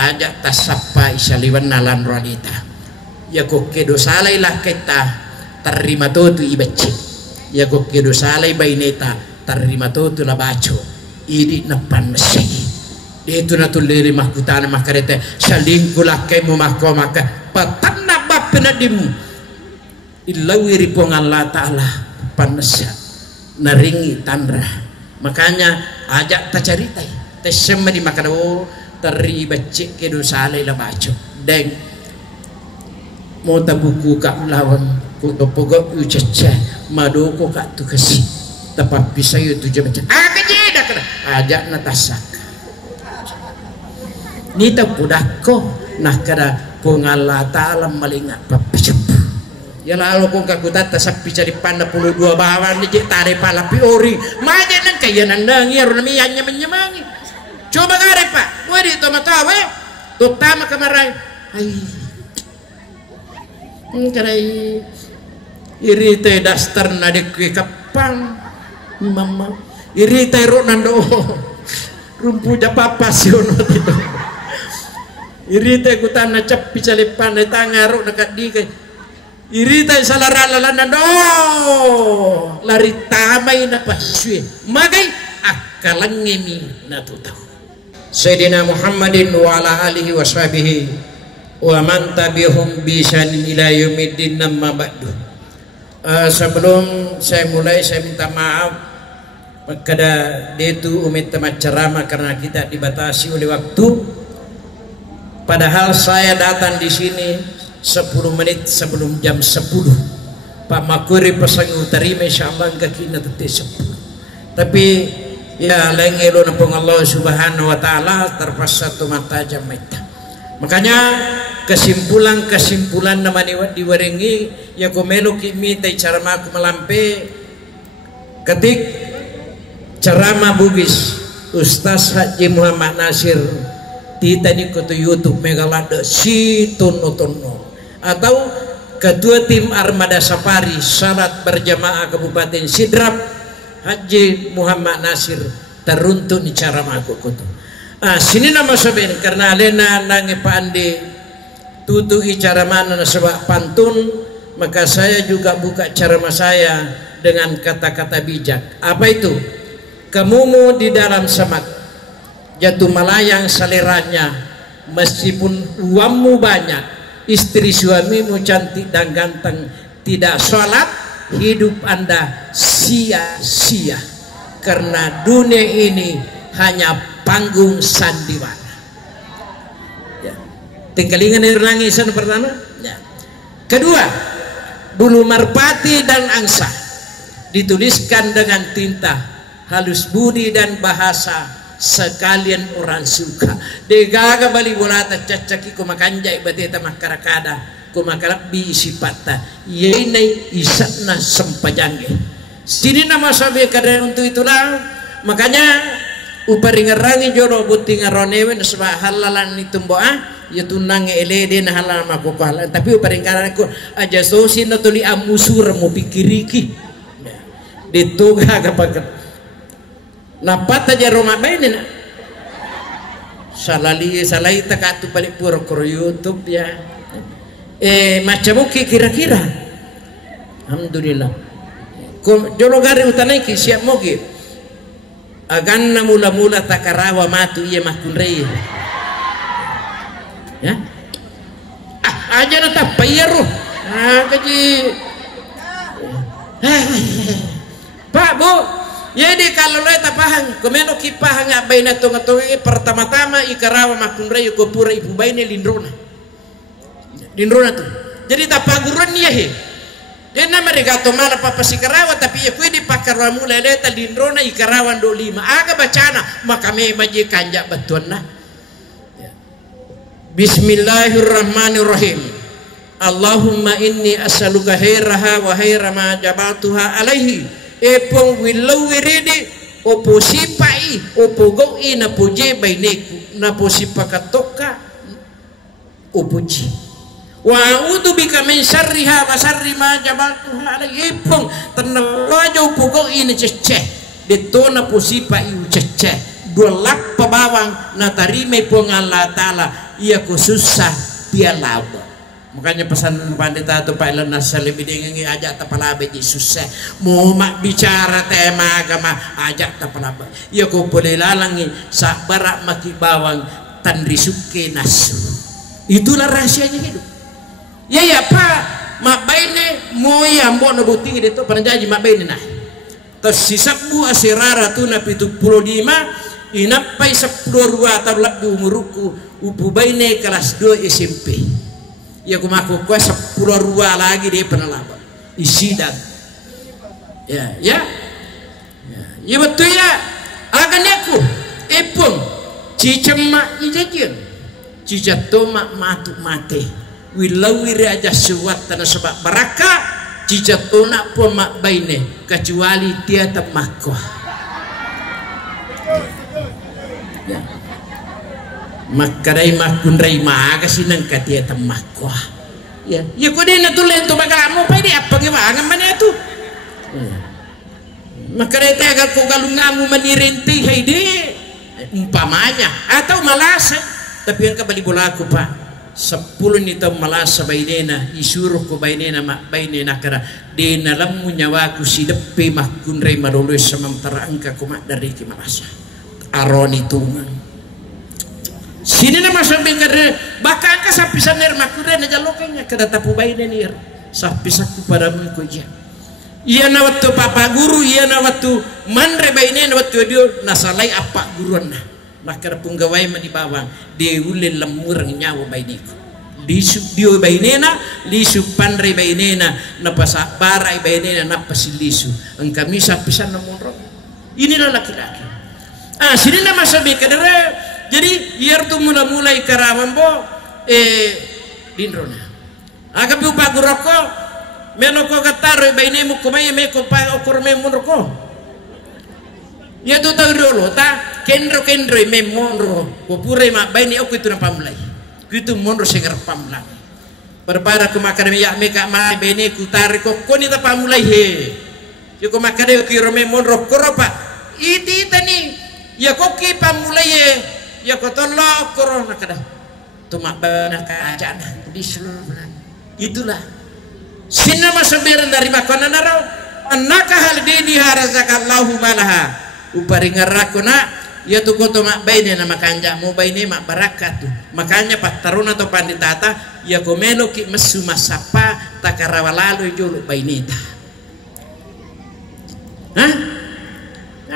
ajak tasapa isaliwan nalan ranita ya koke dosalai lah kita terima tu ibaci ya koke dosalai baineta terima tu la baco idi napan masih itu natuliri mahkutana makarete saling kulakai mu maka patanna bappenadimu illawiri pong Allah Ta'ala panasya naringi tandra makanya ajak ta caritai tesema di makado teri bacik ke dosalai la baco deng mau tabuku kak lawan ku topogok yu cece madoko kak tu kasih tepat bisa yu tujuh baca kejeda kena ajak natasak nita pudako nah kada pengala ta'ala malingat papicep ya lalu kung kagutat tasak picari panda 12 bawan ni tare pala piori maja nang kaya nandang yaro na miyannya menyemangi coba ngare pak gue di tomatawe tutama kamaray ay karay irite dastar na di kapang mama irite ro nando rumpu japapas yun itu irite kutan na cap picalipan na tangaro na kadikay irita salarala nando lari tamay na paswi magay akalang ngemi natutaw Sayyidina Muhammadin wa ala alihi wa sahbihi wa man tabi'hum bi ihsanin ila yaumiddin amma ba'du. Sebelum saya mulai saya minta maaf kepada Detu Umit Temat Ceramah karena kita dibatasi oleh waktu. Padahal saya datang di sini 10 menit sebelum jam 10. Pak Makuri pesan utarima insyaallah kakina tete 10. Tapi ya lain elo napong Allah Subhanahu wa taala terpaksa tumata jamaita. Makanya kesimpulan nama diwerengi ya komelo kimi tay ceramah aku melampe ketik ceramah bugis Ustaz Haji Muhammad Nasir tita di kutu YouTube Megalada si tono atau ketua tim Armada Safari Salat Berjamaah Kabupaten Sidrap Haji Muhammad Nasir teruntuk di cara aku kutu. Sini nama saben karena alena nange pandi tutu cara mana sebab pantun maka saya juga buka ceramah saya dengan kata-kata bijak. Apa itu? Kemumu di dalam semak jatuh melayang seleranya meskipun uangmu banyak istri suamimu cantik dan ganteng tidak sholat hidup Anda sia-sia karena dunia ini hanya panggung sandiwara ya. Tinggalingan nangisan pertama ya. Kedua bulu marpati dan angsa dituliskan dengan tinta halus budi dan bahasa sekalian orang suka degaga bali bolata cacaki ko makanjay bateta makarakada ko makalabbi sipata yenay isatna sampajange sini nama sabi kada untuk itulah makanya uparingarangi joro buti ngaronewen sebab halalan itumboa ya tunang elede na halal makukalan tapi uparingaran ko aja sosi na tuli amusur mo pikiriki dituga kapag napat aja rumah bayi na salai takatu balik pura kuro YouTube ya macam oke kira-kira alhamdulillah jologari utanai ki siap mogi aganna mula-mula takarawa matu iya mahkunrei ya aja na tapayaro kaji Pak Bu jadi kalau lo tapahang komeno kipahang ngapain atong pertama-tama ikarawa mahkunrei ko pura ibu bayi ni lindrona tuh jadi tapaguran niya he dia nama regato mala papasikarawa tapi ya kue di pakaramu leleta lindrona ikarawan 25 aga bacana maka me maji kanjak batuan na ya. Bismillahirrahmanirrahim Allahumma inni as'aluka khairaha wa khaira ma jabatuha alaihi epong wilau wiridi opo sipai opo goi na puje baineku na po sipakatoka opuji wa a'udzu bika min syarriha wa syarri ma jabaltuha alaihi pong tenelo aja opo goi na cece detona po sipai cece 12 golak pabawang na tarime po ng Allah Ta'ala iya ko susah dia laba. Makanya pesan pandita itu Pak Ilan nasa lebih dengan ajak tapalabe di susah mau mak bicara tema agama ajak tapalabe iya ko boleh lalangi sa barak makibawang tanrisuke nasu. Itulah rahasianya hidup. Ya Pak, mak baine mo ya mbok na buting dito panjanji mak baine nah. Tas sisakbu asirara tu na 75 inapai 10 ruwa atau lebih umurku upu baine kelas 2 SMP. Ya kumaku kuat 10 ruwa lagi dia penalaba isidang. Ya betul ya. Agan aku epung cicemak ijajen cijatoma matu mate wilawiri aja suwat tanah sebab baraka cijatona pun mak baine kecuali dia temakoh. Ya. Makarai makunrai maga sinang katia temakoh. Ya kau dia tulen tu bagamu pai dia apa gimana mana tu. Makarai tiaga kau galungamu menirenti haide umpamanya atau malas tapi yang kembali bola aku Pak 10 nito malasa bainena isuruh ko bainena mak bainena kara di dalam nyawaku si depe makunrai madolo samantara angka ko mak dari ki malasa aroni tungan sini nama sampai kare baka angka sapisan ner makunrai na jalokanya kada tapu bainena sapisaku padamu ko ja iya na waktu papa guru iya na waktu manre bainena waktu dia nasalai apa guruan maka punggawai manibawang dia ulil lemurang nyawa bainiku lisuk dio bainena lisu pandre bainena napasa barai bainena napasilisu ang kami sapisan namunro inilah laki-laki sini nama sabi kadere jadi biar tu mulai karawan bo dinrona agapi upagu roko menoko kataro bainemu kumaya meko pa okurme munroko ya tu tahu dulu ta kendro memonro popure mak baini aku itu na pamlay itu monro segar pamlay perpara ko makare ya meka ma baini ku tarik ko ni ta pamlay he yo ko makare ki rome monro koropa iti tani ya ko ki pamlay ya ko tolok korona kada tu mak bana ka ajana di seluruh itulah sinama seberan dari makanan narau annaka hal dini harazakallahu malaha upari ngarakuna ya tu koto mak baine na makanja mo baine mak barakat tu makanya pak taruna to panditata ya komeno ki mesu masapa takarawa lalu jolo baineta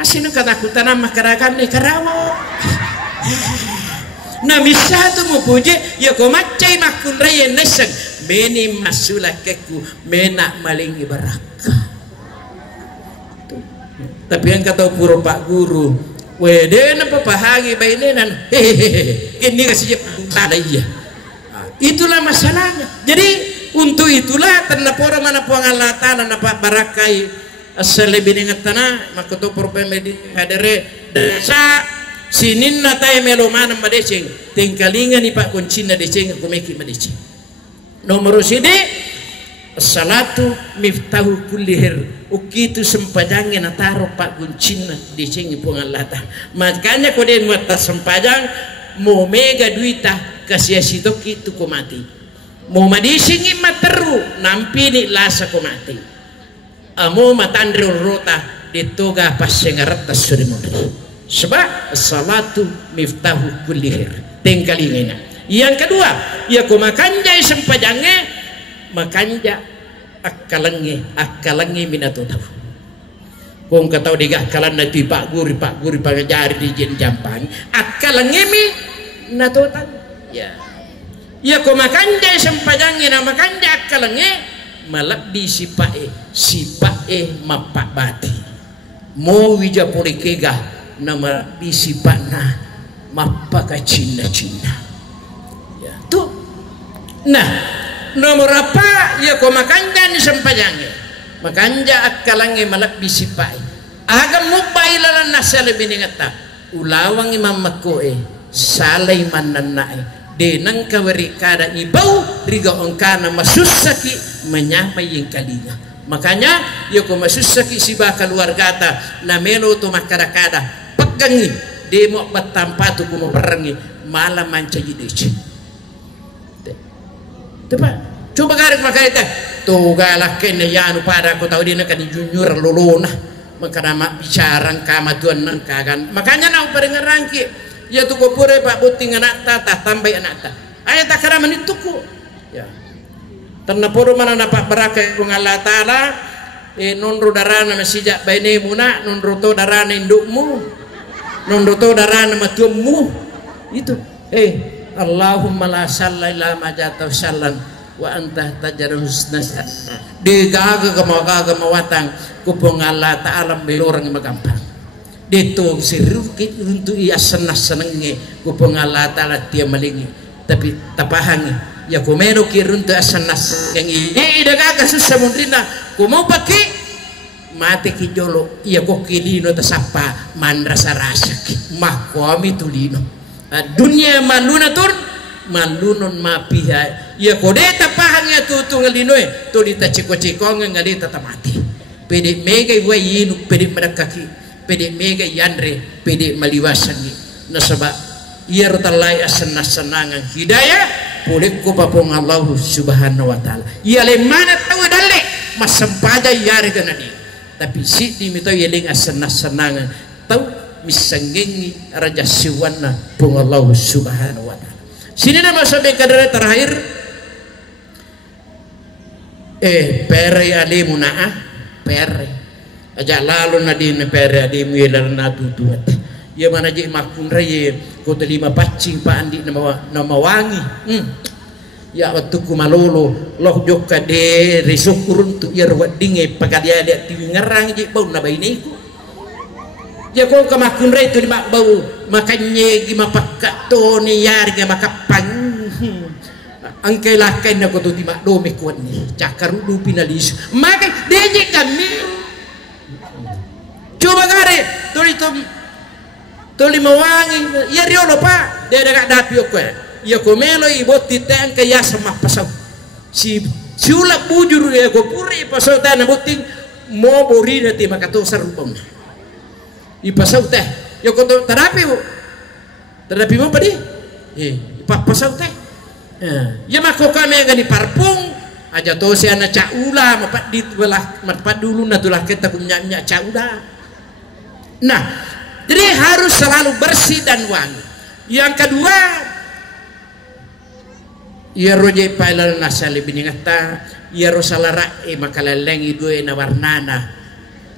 sino katakutan na makarakan ni karawo na misatu mo puje ya komacay makunray nesang meni masula keku mena malingi baraka tapi yang kata puro pak guru wede na papahangi bainenan ini kasih ada iya itulah masalahnya jadi untuk itulah tanapora mana puang Allah Ta'ala napa barakai asal lebih dengan tanah maka tu problemi hadere desa sinin natai melo mana madeceng tingkalingan ni pak kuncina deceng kumeki madeceng nomor sini salatu miftahu kulli khair ukitu sempajangnya nataro pak guncina di cengi puang Allah ta makanya kode mata sempajang mo mega duita kasih sitoki tu ko mati mo madisingi materu nampini lasa ko mati amo matandre rota ditoga pas sengarata surimuri sebab salatu miftahu kulli khair tengkalingena yang kedua ya ko makanja sempajangnya makanja akalangi minato tahu kung katau digah kalan na pak guri pangajari di jen jampang akalangi minato tahu ya ko makanja sempajangi na makanja akalangi malak di sipae mapak bati mo wija polikega na malak di sipana mapaka cina ya tuh nah nomor apa ya ko makanja ni sampajangnya makanja akalangi malak bisipai agam mubailalan nasal biningata ulawang imam makoe salay mananai denang kawari kada ibau riga ongkana masusaki menyamai yang kalinya makanya ya ko masusaki si ba keluarga ta na melo to makarakada pegangi demo batampa tu kumo perangi malam manca jidici. Tepat. Coba garik makanya tuh galak kene yanu pada aku tahu dia nak dijunjur luluna makana mak bicara kama tuan nang kagan makanya nau pada ngerangki ya tu ko pure pak buting anak ta tambah anak ta ayat takara menituku ya tanna poro mana dapat beraka kung Allah taala nonro darana masijak baine muna nonro to darana indukmu nonro to darana matummu itu Allahumma la salla illa ma jata sallan wa anta tajarul husna digaga mawatang kupong Allah taala belorang magampang dito sirukit untuk ia senang-senangi kupong Allah taala dia malingi tapi tapahangi ya kumeno kiruntu asanas yang ini daga susah mundrina kumau pakai mati kijolo iya kok kilino tasapa mandrasa rasak mah kami tulino dunia malunatur malunon mapiha ya kode tapahangnya tutu ngalinoy to dita ciko-cikong ngalita tamati pede mega wayinu pede madakaki pede mega yandre pede maliwasangi nasaba iya rotalai asan-asanangan hidayah boleh ko papong Allah subhanahu wa ta'ala iya lemana tahu dalle masampaja yare ganani tapi si dimito yeling asan-asanangan tahu misanggengi raja siwana pong Allah subhanahu wa ta'ala. Sini nama sampai kadar terakhir pere alimu naa pere aja lalu nadine pere alimu yelar na tutuat ya mana je makun raye ko terima pacing pa andi nama wangi ya waktu ku malolo loh joka de risukurun tu ya wadinge pagadia dia ti ngerang je bau na bainiku ya ko kamakun raye tu di mak bau makanya gimapakka to ni yar gimakapang angkai lakai na ko to di mak do me kuan ni cakar du pinalis makai deje kami coba gare to lima wangi ya riolo pa de daga dapi ko ya ko melo i botti tan ka ya sama pasau si ula bujur ya ko puri pasau tan botti mo bori na ti makato sarubong i pasau teh ya ko terapi mo padi pasau teh ya mako kami yang di parpung aja to si anak caula mapat di belah mapat dulu natulah kita punya caula. Nah, jadi harus selalu bersih dan wangi. Yang kedua, ya roje pailal nasali biningata, ya rosalara makalaleng idue na warnana.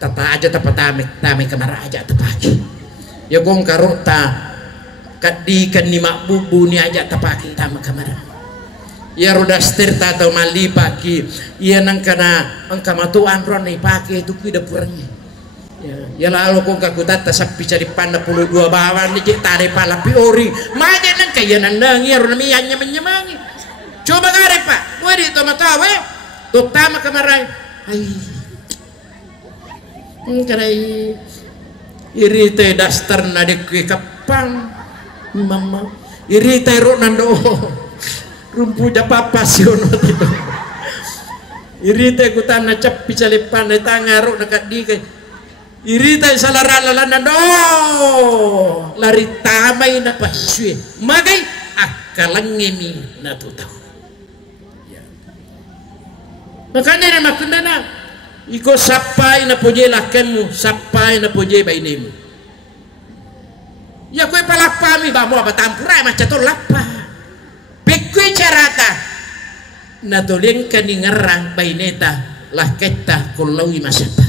Tata aja tami kamara aja tapaki. Ya gong karota kadikan ni makbubu ni aja tapaki tama kamara. Ya roda sterta atau mali paki, ya nang kana ang kamatuan ron ni paki itu kuida purangnya. Ya lalu kong kakutata sapi cari panda 12 bawan ni cik tare pala piori maja nang kaya nandang ya ron mianya menyemangi. Coba gare pak, gue di tomatawe, tutama kamarai. Ai, karai irite dastar nadik kapang, mama irite ro nando. Rumpu japa pasion itu. Irite kutan na cap picalipan na tangaro na kadikay. Irite salarala na do. Lari tamay na paswi. Magay akalangimi na tutaw. Makanya na makunda na. Iko sapay na puje lakan mo, sapay na puje bainimu. Ya ko'y palapami ba mo abatampura macatol lapa. Bekui carata natulin kaningarang baineta laketa kulawi masapa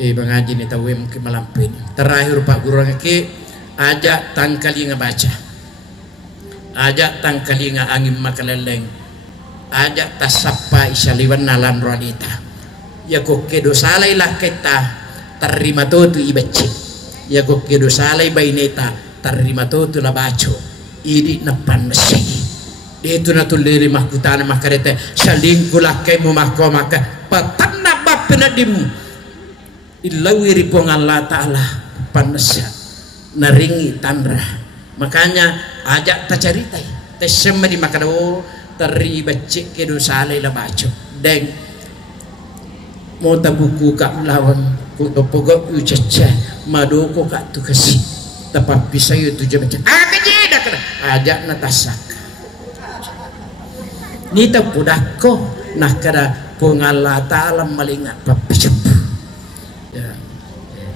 bangaji ni tawem ke malampin terakhir pak guru ngake ajak tangkali ngabaca ajak tangkali nga angin makaleleng ajak tasapa isaliwan nalan rodita ya koke dosalai laketa terima tutu ibaci ya koke dosalai baineta terima tutu labaco ini napan nasi itu natuliri mahkutana makarete saling kulakai mu mako maka patanna bapena dimu illawiri pong Allah taala panasa naringi tandra makanya ajak ta caritai tesema di makado teri bacik ke dosale la baco deng mau buku kak lawan ku pogok yu caca madoko kak tu kasih tepat bisa yu tujuh macam kejeda kena ajak natasak nita pudako nah kada pengala ta'ala malingat papicap ya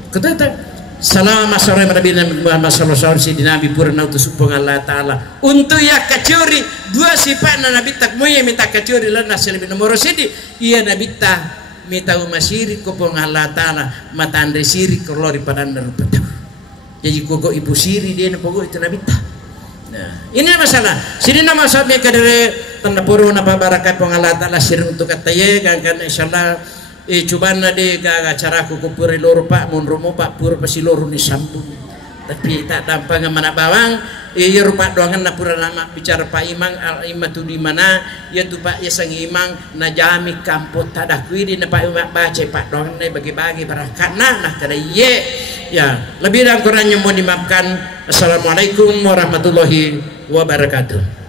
kata Salam sore Nabi Muhammad sallallahu alaihi wasallam Nabi purna utus pengala ta'ala untuk ya kacuri dua sifat Nabi tak moye minta kacuri lan nasil nomor sidi iya Nabi ta minta umasiri ko pengala ta'ala matande siri ko lori padan rupata jadi koko ibu siri dia napogo itu Nabi ta nah ini masalah sini nama sahabat kadere tanda puru napa barakat pengala ta'ala sir untuk kataye kan insyaallah cobaan de ga cara ku kupuri loro pak mun romo pak pur pasi loro ni sambung tapi tak dampang mana bawang ya rupa doangan na pura nama bicara pak imang al imatu di mana ya tu pak ya sang imang na jami kampot tadakwi di na pak imang baca pak doangan na bagi-bagi barakat nah kada ye ya lebih dan kurangnya mohon dimaafkan. Assalamualaikum warahmatullahi wabarakatuh.